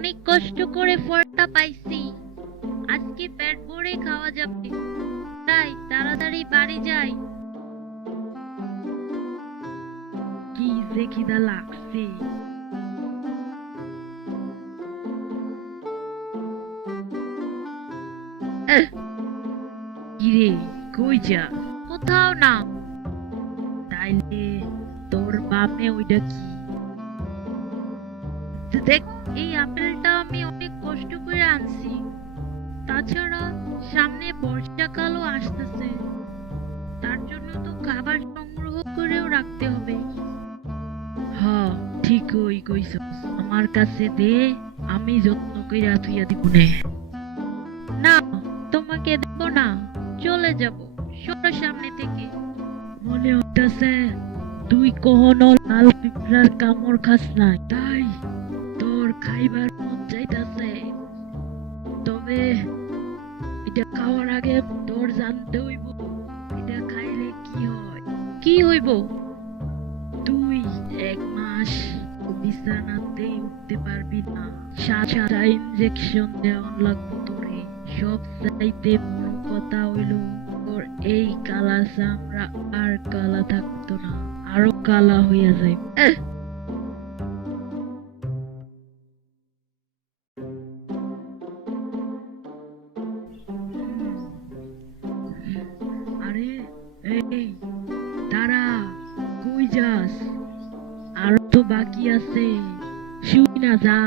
অনেক কষ্ট করে ফলটা পাইছি। আজকে পেট ভরে খাওয়া যাবে। তাই তাড়াতাড়ি বাড়ি যাই। কি যে খিদা লাগছে। কিরে কই যা? কোথাও না। তাইলে তোর বাপে ওইটা কি? দেখ এই আপেলটা আমি অনেক কষ্ট করে আনছি। তাছাড়া সামনে বর্ষাকালও আসতেছে। তার জন্য তো খাবার সংগ্রহ করেও রাখতে হবে। হ ঠিক ওই কইছ আমার কাছে দে আমি যত্ন কইরা তুইয়া দিবনে না। তোমাকে দেব না চলে যাব সরো সামনে থেকে। মনে হইতাছে তুই কখনো লাল পিঁপড়ার কামড় খাস না তাই? খাইবার মন চাইতাছে তবে এটা খাওয়ার আগে তোর জানতে হইব এটা খাইলে কি হয়? কি হইব? তুই এক মাস বিছানাতেই উঠতে পারবি না। সাতটা ইনজেকশন দেওয়ান লাগবে তোরে। সব চাইতে বড় কথা হইল, তোর এই কালা চামড়া আর কালা থাকতো না। আরও কালা হইয়া যায় আরে এই তারা কই যাস? আর তো বাকি আছে। শুই না যা।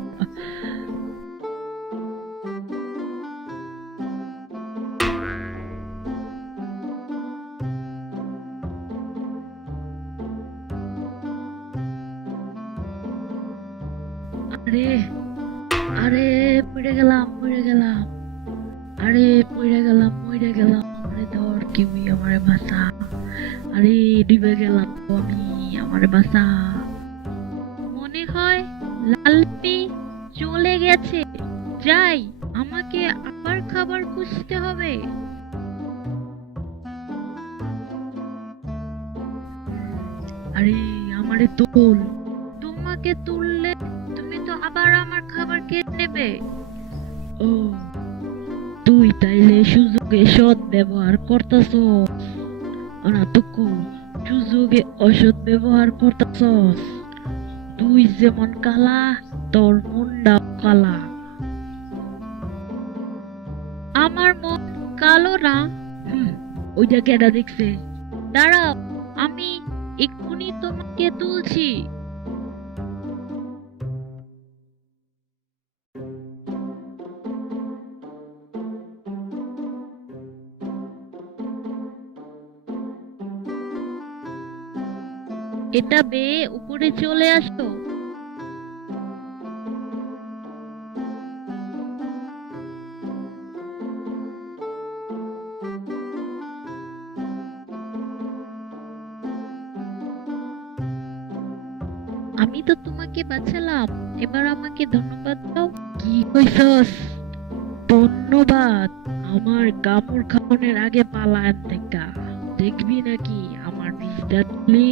আরে আরে, পড়ে গেলাম পড়ে গেলাম। আরে, পড়ে গেলাম পড়ে গেলাম। আরে ধর কিউই আমারে বাসা আরে, ডুবে গেলাম তো আমি, আমারে বাসা মনে হয় লালপি চলে গেছে। যাই, আমাকে আবার খাবার খুঁজতে হবে। আরে, আমারে তোল। তোমাকে তুললে তো আবার আমার খাবার কেটে নেবে? ও তুই তাইলে সুযোগে সৎ ব্যবহার করতাছ। না তুকু সুযোগে অসৎ ব্যবহার করতাছস তুই যেমন কালা তোর মনটাও কালা। আমার মন কালো না? ওইটা কেডা দেখছে? দাঁড়াও আমি এক্ষুনি তোমাকে তুলছি। এটা বেয়ে উপরে চলে আসো। আমি তো তোমাকে বাঁচালাম। এবার আমাকে ধন্যবাদ দাও। কি কইছস ধন্যবাদ। আমার কামড় খাওয়ানোর আগে পালায়ন দেখা দেখবি নাকি আমার তুলি